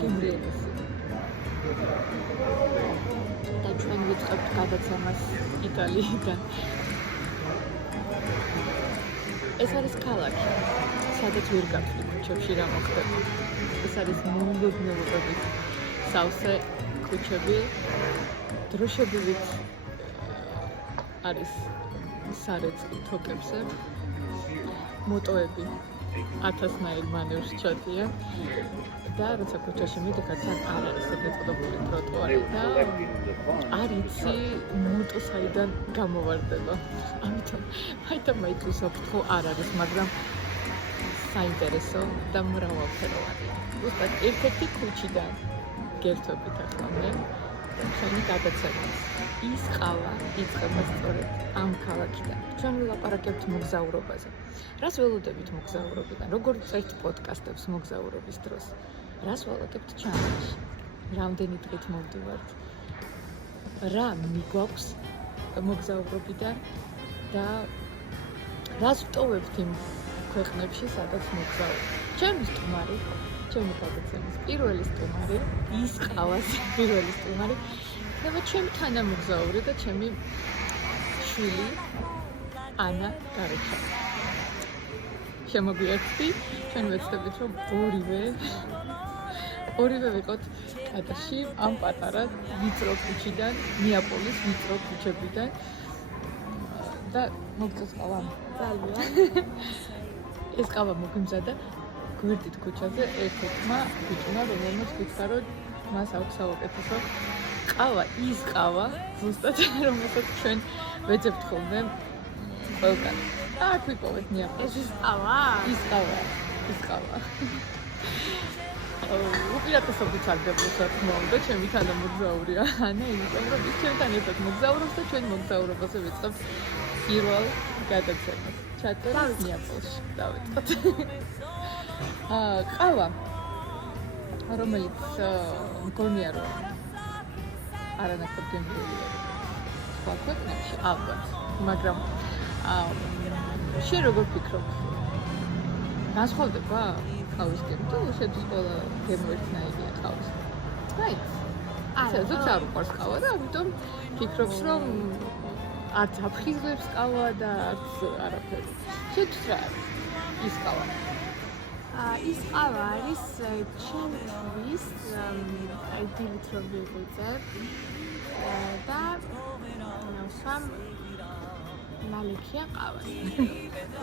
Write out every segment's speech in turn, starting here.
გემრიელესი. და ჩვენ ვიწყებთ გადაცემას იტალიიდან. ეს არის ქალაქი, სადაც ვერ გაფრთხილ ქუჩებში რა მოხდება. ეს არის მოულოდნელობით სავსე ქუჩები, დროშებივით არის სარეწი თოკებზე, მოტოები 1000-ნაირ მანევრს ჩადიან და როცა ქუჩაში მიდიხარ, თან არ არის ეგრეთწოდებული ტროტუარი და არ იცი მოტო საიდან გამოვარდება. ამიტომ მაინც უსაფრთხო არ არის, მაგრამ საინტერესო და მრავალფეროვანია. უბრალოდ ერთ-ერთი ქუჩიდან გერთვებით ახლა მე ჩვენი გადაცემას. ის ყავა იწყება სწორედ ამ ქალაქიდან. ჩვენ ვილაპარაკებთ მოგზაურობაზე. რას ველოდებით მოგზაურობიდან? როგორ წერთ პოდკასტებს მოგზაურობის დროს? რას ველოდებით ჩანაში? რამდენი დღით მოვდივართ? რა მიგვაქვს მოგზაურობიდან და რას ვტოვებთ იმ ქვეყნებში, სადაც მოგზაურობთ? ჩემი სტუმარი, ჩემი გადაცემის პირველი სტუმარი, ის ყავას პირველი სტუმარი ხდება ჩემი თანამოგზაური და ჩემი შვილი ანა გარეჩა. შემოგვიერთდი, ჩვენ ვეცდებით რომ ორივე ვიყოთ კატარში ამ პატარა ვიწრო ქუჩიდან, ნეაპოლის ვიწრო ქუჩებიდან და მოგწეს ყავა ძალიან. ეს ყავა მოგიმზადა გვერდით ქუჩაზე ერთ-ერთმა ბიჭმა, რომელმაც გითხრა რომ მას აქვს საუკეთესო ყავა, ის ყავა, ზუსტად რომელსაც ჩვენ ვეძებთ ხოლმე ყველგან. აქ ვიპოვეთ ნეაპოლში. ეს ყავა? ის ყავა. უპირატესობით სარგებლობს რა თქმა უნდა, ჩემი თანამოგზაურია ანა, იმიტომ რომ ის ჩვენთან ერთად მოგზაურობს და ჩვენ მოგზაურობაზე ვიწყებთ პირველ გადაცემას. ჩაწერთ ნეაპოლში. დავიწყოთ. ყავა, რომელიც მგონია რომ არანაკლებ გემრიელია სხვა ქვეყნებში ალბათ, მაგრამ შენ როგორ ფიქრობ? განსხვავდება ყავის გემი თუ შედის ყველა გემო ერთნაირია ყავის? მაინც. ზოგადად არ უყვარს ყავა და ამიტომ ფიქრობს რომ არც აფხიზებს ყავა და არც არაფერი. შედის რა არის ის ყავა? ის ყავა არის ჩემთვის დილით რომ ვიღვიძებ და სამ ნალექია ყავა.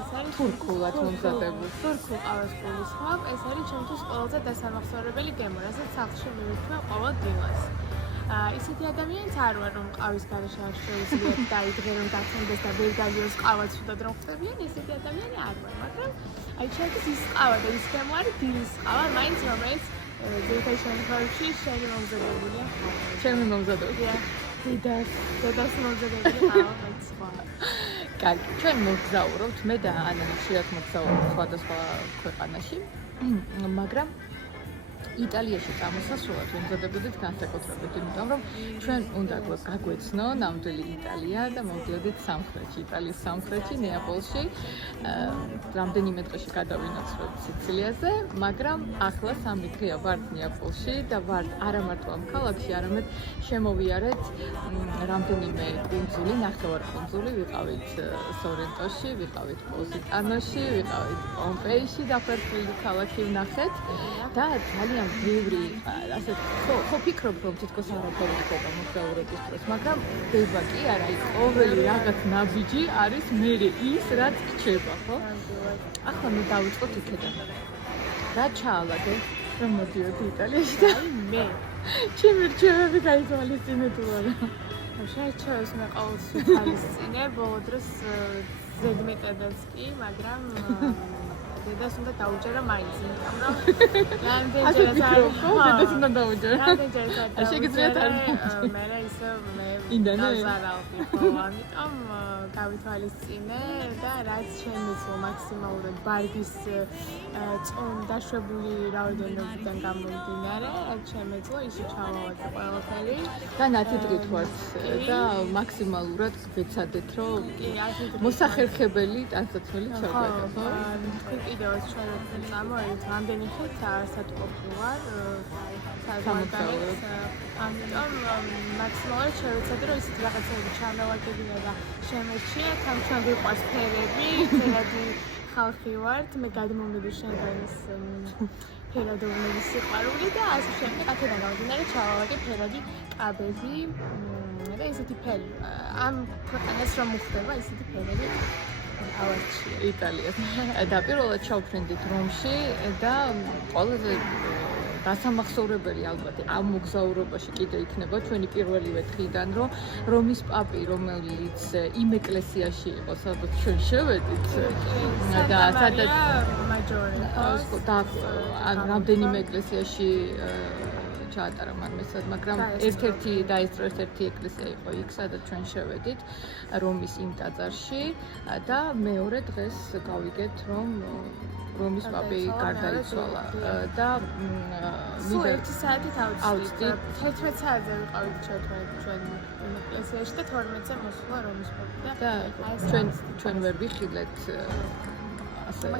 ეს არის თურქულად მომზადებული. თურქულ ყავას გულისხმობ, ეს არის ჩემთვის ყველაზე დასამახსოვრებელი გემო, რასაც სახლში მივიქმნა ყოველ დილას. ისეთი ადამიანიც არ ვარ, რომ ყავის გარეშე არ შეიძლება დაიდგენ, რომ დაცემდეს და ვერ გაგიოს ყავაც უდად რომ ხდებიან, ესეთი ადამიანი არ ვარ, მაგრამ აი ჩემთვის ის ყავა და ის გემო არის დილის ყავა, მაინც რომელიც ძირითადად შემთხვევაში შენი მომზადებულია. ჩემი მომზადებულია. დედას მომზადებული ყავა მაინც სხვა. კარგი, ჩვენ მოგზაურობთ, მე და ანა ხშირად მოგზაურობთ სხვადასხვა ქვეყანაში, მაგრამ იტალიაში წამოსასვლელად ვიმზადებოდით განსაკუთრებით, იმიტომ რომ ჩვენ უნდა გაგვეცნო ნამდვილი იტალია და მოვდიოდით სამხრეთში, იტალიის სამხრეთში, ნეაპოლში. რამდენიმე დღეში გადავინაცვლოთ სიცილიაზე, მაგრამ ახლა 3 დღეა ვართ ნეაპოლში და ვართ არა მარტო ამ ქალაქში, არამედ შემოვიარეთ რამდენიმე კუნძული, ნახევარკუნძული, ვიყავით სორენტოში, ვიყავით პოზიტანოში, ვიყავით პომპეიში, დაფერხული ქალაქი ვნახეთ და ძალიან ბევრი ასეთ ხო ფიქრობ რომ თითქოს არაფერი ხდება მოგზაურობის დროს, მაგრამ ხდება კი არა, ის ყოველი რაღაც ნაბიჯი არის მერე ის რაც გრჩება, ხო? ახლა მე დავიწყოთ იქიდან. რა ჩაალაგე რომ მოდიოდი იტალიაში და მე ჩემი რჩევები გაითვალისწინე თუ არა? შეჩევს მე ყოველთვის თვალისწინე, ბოლო დროს ზედმეტადაც კი, მაგრამ დედას უნდა დაუჯერო მაინც, იმიტომ რომ რამდენჯერაც დედას უნდა დაუჯერო. რამდენჯერაც შეგიძლიათ არ მე ისე მე ინდანე? გაზარავდი, ამიტომ გავითვალისწინე და რაც შემიძლია მაქსიმალურად ბარგის დაშვებული რაოდენობიდან გამომდინარე, რაც შემიძლია ისე ჩავავადე ყველაფერი. და 10 დღით ვართ და მაქსიმალურად ვეცადეთ რომ მოსახერხებელი ტანსაცმელი ჩავგადოთ, ხო? კიდევაც ჩვენ წამოვიდეთ რამდენი ხით სათუკობი ვარ ამიტომ მაქსიმალურად შევეცადე რომ ისეთ რაღაცები ჩამოვაგებინა და შემეჩიე თან ჩვენ გვიყვარს ფერები ფერადი ხალხი ვართ მე გადმომიდი შენგანის ფერადოვნების სიყვარული და ასე შემდეგ აქედან გამომდინარე ჩავავაგე ფერადი კაბები და ისეთი ფერი ამ ქვეყანას რომ უხდება ისეთი ფერები ავარჩიე იტალიას და პირველად ჩავფრინდით რომში და ყველაზე დასამახსოვრებელი ალბათ ამ მოგზაურობაში კიდე იქნება ჩვენი პირველივე დღიდან რომ რომის პაპი რომელიც იმ ეკლესიაში იყო სადაც ჩვენ შევედით და სადაც მაჯორი და ან რამდენიმე ეკლესიაში ჩაატარა მართლაც მაგრამ ერთ-ერთი დაესწრო ერთ-ერთი ეკლესია იყო იქ სადაც ჩვენ შევედით რომის იმ ტაძარში და მეორე დღეს გავიგეთ რომ რომის პაპი გარდაიცვალა და სულ 1 საათით ავწდით 11 საათზე ვიყავით ჩვენ ეკლესიაში და 12-ზე მოსვლა რომის პაპი და ჩვენ ვერ ვიხილეთ ასე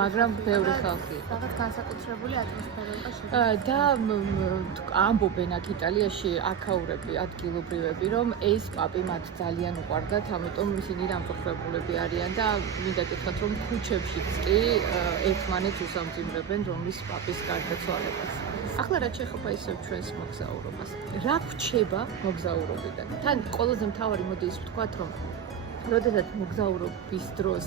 მაგრამ ბევრი ხალხი რაღაც განსაკუთრებული ატმოსფერო იყო და ამბობენ აქ იტალიაში აქაურები ადგილობრივები რომ ეს პაპი მათ ძალიან უყვარდათ ამიტომ ისინი დამწუხრებულები არიან და მინდა გითხრათ რომ ქუჩებშიც კი ერთმანეთს უსამძიმრებენ რომის პაპის გარდაცვალებას ახლა რაც შეეხება ისევ ჩვენს მოგზაურობას რა გვჩება მოგზაურობიდან თან ყველაზე მთავარი მოდი ის ვთქვათ რომ როდესაც მოგზაურობის დროს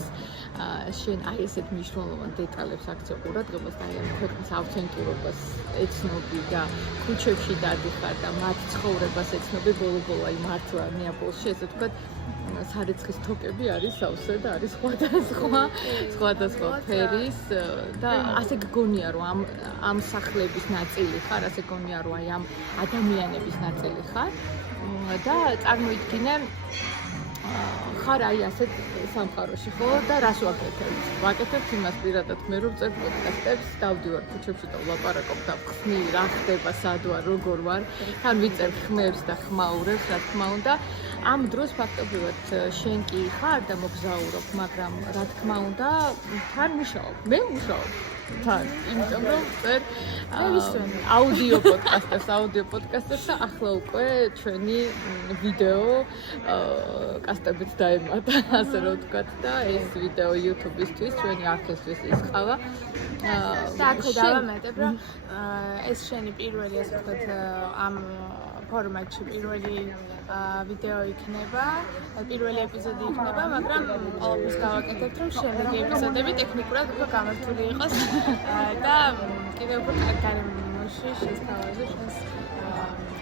შენ აი ესეთ მნიშვნელოვან დეტალებს აქცევ ყურადღებას და აი ამ ქვეყნის ავთენტურობას ეცნობი და ქუჩებში დადიხარ და მათ ცხოვრებას ეცნობი ბოლო-ბოლო აი მართლა ნეაპოლში ესე ვთქვათ სარეცხის თოკები არის სავსე და არის სხვადასხვა ფერის და ასე გგონია რომ ამ სახლების ნაწილი ხარ ასე გგონია რომ აი ამ ადამიანების ნაწილი ხარ და წარმოიდგინე ხარ აი ასეთ სამყაროში ხო და რას ვაკეთებ იმას პირადად მე რომ წერ პოდკასტებს დავდივარ ქუჩებში და ვლაპარაკობ და ვხსნი რა ხდება სად ვარ როგორ ვარ თან ვიწერ ხმებს და ხმაურებს რა თქმა უნდა ამ დროს ფაქტობრივად შენ კი ხარ და მოგზაურობ მაგრამ რა თქმა უნდა თან მუშაობ მე მუშაობ თან იმიტომ რომ წერ აუდიო პოდკასტებს და ახლა უკვე ჩვენი ვიდეო კასტებიც დაემატა ასე რომ ვთქვათ და ეს ვიდეო YouTube-ისთვის ჩვენი არქივისთვის ისყავა და აქ დავამატებ რომ ეს შენი პირველი ასე ვთქვათ ამ ფორმატში პირველი ვიდეო იქნება, პირველი ეპიზოდი იქნება, მაგრამ ყოველთვის გავაკეთებთ, რომ შემდეგი ეპიზოდები ტექნიკურად უფრო გამართული იყოს და კიდევ უფრო გარემოში შესთავაზო ჩვენს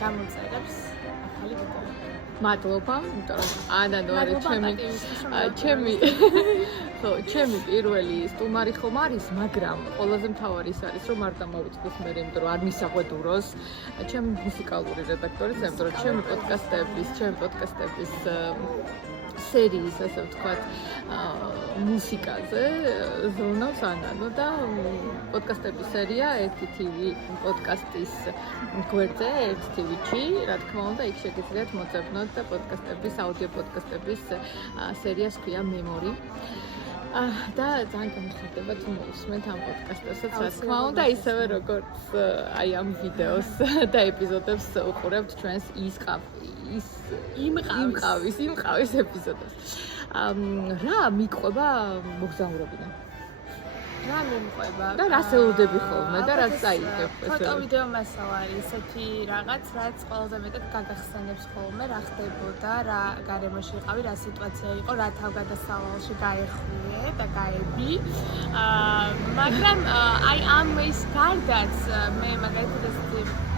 გამოწერებს ახალი ვიდეო. მადლობა, იმიტომ რომ ანანო არის ჩემი პირველი სტუმარი ხომ არის, მაგრამ ყველაზე მთავარი ის არის, რომ არ დამოვიწყდეს მე, იმიტომ რომ არ მისახვედუროს ჩემი მუსიკალური რედაქტორი, იმიტომ რომ ჩემი პოდკასტების სერიის, ასე ვთქვათ, მუსიკაზე ზრუნავს ანანო და პოდკასტების სერია 1TV პოდკასტის გვერდზე 1TV-ში, რა თქმა უნდა, იქ შეგიძლიათ მოწებნოთ და პოდკასტების, აუდიო პოდკასტების სერიას ქვია მემორი. და ძალიან გამიხარდება თუ მოусმენთ ამ პოდკასტებსაც, რა თქმა უნდა, ისევე როგორც აი ამ ვიდეოს და ეპიზოდებს უყურებთ ჩვენს იმყავის ეპიზოდებს. რა მიყვება მოგზაურობიდან? რა მიყვება? და რას ელოდები ხოლმე და რას წაიგებ? ფოტო-ვიდეო მასალა არის ესეთი რაღაც, რაც ყველაზე მეტად გაგახსენებს ხოლმე რა ხდებოდა, რა გარემოში იყავი, რა სიტუაცია იყო, რა თავგადასავალში გაეხვიე და გაები. მაგრამ აი ამ ის გარდაც მე მაგალითად ესეთი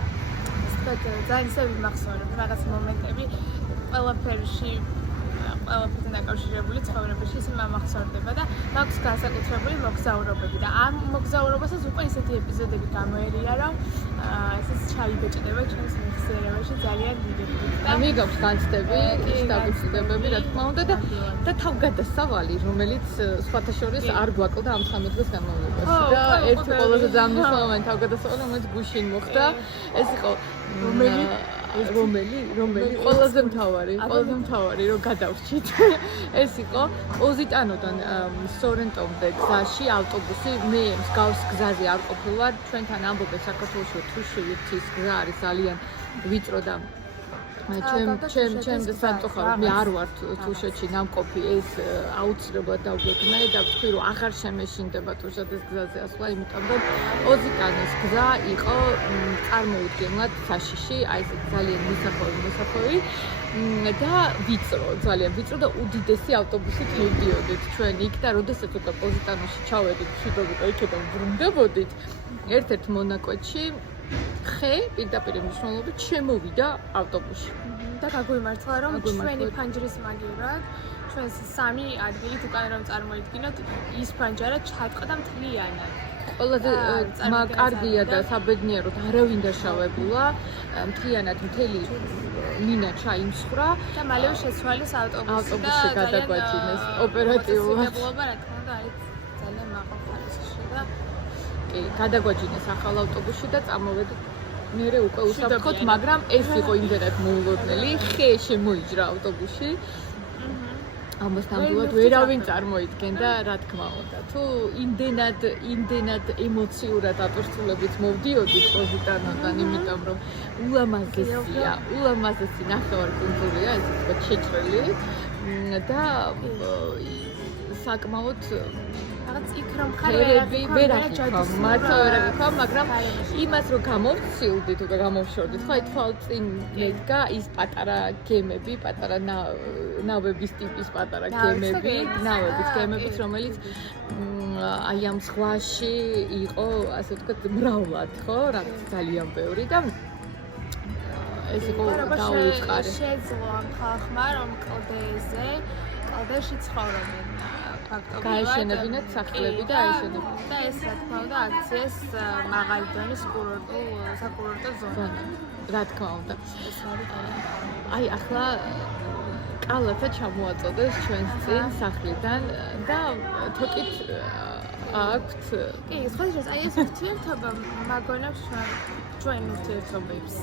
ძალიან ისე ვიმახსოვრებ რაღაც მომენტები ყველაფერში ყველაფერთან დაკავშირებული ცხოვრებაში ისე მომახსოვრდება და მაქვს განსაკუთრებული მოგზაურობები და ამ მოგზაურობასაც უკვე ისეთი ეპიზოდები გამოერია რომ ესეც ჩაიბეჭდება ჩვენს მეხსიერებაში ძალიან დიდი. და მიგავს განცდები, დაგუწდებები, რა თქმა უნდა და თავგადასავალი, რომელიც სხვათა შორის არ გვაკლდა ამ 3 დღის განმავლობაში. სანაპიროში და ერთი ყველაზე ძამნისლავანი თავგადასავალი რომელიც გუშინ მოხდა ეს იყო რომელი ყველაზე მთავარი რომ გადავრჩით ეს იყო პოზიტანოდან სორენტომდე გზაში ავტობუსი მე მსგავს გზაზე არ ყოფილვარ ჩვენთან ამბობენ საქართველოში თუშეთის გზა არის ძალიან ვიწრო და ჩემ სამწუხაროდ მე არ ვარ თუშეთში ნამყოფი ეს აუცილებლად დავგვექნა და ვთქვი რომ აღარ შემეშინდება თუშეთის გზაზე ასვლა იმიტომ რომ პოზიტანის გზა იყო წარმოუდგენლად საშიში აი ეს ძალიან მისახვევი და ძალიან ვიწრო და უდიდესი ავტობუსით მივდიოდით ჩვენ იქ და როდესაც უკვე პოზიტანოში ჩავედით მშვიდობით იქიდან ბრუნდებოდით ერთ-ერთ მონაკვეთში ხე პირდაპირ მნიშვნელობით შემოვიდა ავტობუსში და გაგვიმართლა რომ ჩვენი ფანჯრის მაგივრად ჩვენს სამი ადგილით უკან რომ წარმოიდგინოთ ის ფანჯარა ჩატყდა მთლიანად ყველაზე კარგია და საბედნიეროდ არავინ დაშავებულა მთლიანად მთელი მინა ჩაიმსხვრა და მალევე შეცვალეს ავტობუსში გადაგვაჩინეს ოპერატიულად რა თქმა უნდა არის ძალიან მაყურებელი და გადაგვაჩინეს ახალ ავტობუსში და წამოვედით მერე უკვე უსაფრთხოდ, მაგრამ ეს იყო იმდენად მოულოდნელი, ხე შემოიჯრა ავტობუსში. ამას ნამდვილად ვერავინ წარმოიდგენდა, რა თქმა უნდა. თუ იმდენად ემოციურად ატვირთულებით მოვდიოდით პოზიტანოდან, იმიტომ რომ ულამაზესი ნახევარკუნძულია, ეს თქვა შეჭრილი და საკმაოდ რაღაც იქ რომ ვერ აღიქვა, მართლა ვერ აღიქვა, მაგრამ იმას რომ გამოვცილდით, უკვე გამოვშორდით, ხო, თვალწინ მედგა ის პატარა გემები, პატარა ნავების ტიპის პატარა გემები, ნავების გემებიც, რომელიც აი ამ ზღვაში იყო, ასე ვთქვათ, მრავლად, ხო, რაღაც ძალიან ბევრი და ეს იყო დაუწყარი. შეძლო ხალხმა რომ კლდეში ცხოვრობენ. გაეშენებინათ სახლები და აეშენებინათ. და ეს რა თქმა უნდა აქციეს მაღალი დონის საკურორტო ზონა. რა თქმა უნდა. აი ახლა კალათა ჩამოაწოდეს ჩვენს წინ სახლიდან და თოკით აქვთ. კი, სხვადასხვა აი ეს ურთიერთობა მაგონებს ჩვენ ურთიერთობებს.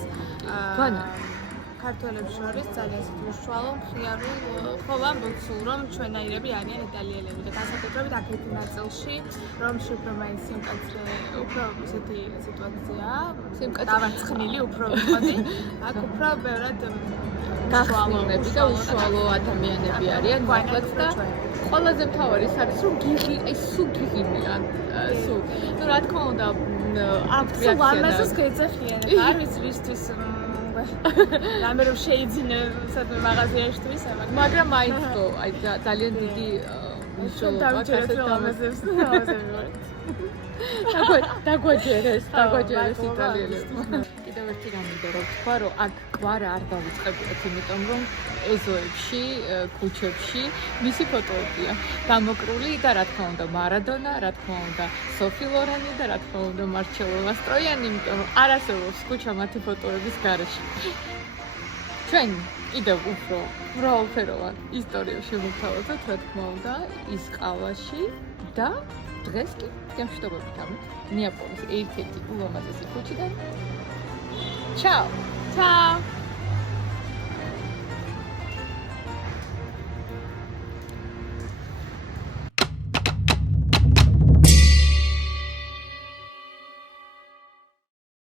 ქართველებს შორის ძალიან საშუალო მხიარულ ხო ვამბობთ რომ ჩვენაირები არიან იტალიელები და განსაკუთრებით აქეთ ნაწილში რომში უფრო მაინც სიმკაცრე უფრო ისეთი სიტუაციაა დავარცხნილი უფრო ვიყოდი აქ უფრო ბევრად გახსნილები და უშუალო ადამიანები არიან მართლაც და ყველაზე მთავარი ის არის რომ გიღი ეს სულ გიღიმია სულ ну რა თქმა უნდა აქ ამასაც გეძახიან არ ვიცი რისთვის რამე რომ შეიძინე სადმე მაღაზიაშთვის მაგრამ მაინც თო აი ძალიან დიდი მნიშვნელობა აქვს ამაზებს დაგვაჯერეს იტალიელებმა კიდევ ერთი რამე რომ თქვა რომ აქ კვარა არ დავიწყებიათ იმიტომ რომ ეზოებში ქუჩებში მისი ფოტოებია გამოკრული და რა თქმა უნდა მარადონა რა თქმა უნდა სოფი ლორენი და რა თქმა უნდა მარჩელო მასტროიანი იმიტომ რომ არ არსებობს ქუჩა მათი ფოტოების გარეშე ჩვენ კიდევ უფრო მრავალფეროვან ისტორიებს შევთავაზოთ რა თქმა უნდა ის ყავაში და დღეს კი გემშვიდობებით ამით ნეაპოლის ერთ-ერთი ულამაზესი ქუჩიდან ჩაო ჩაო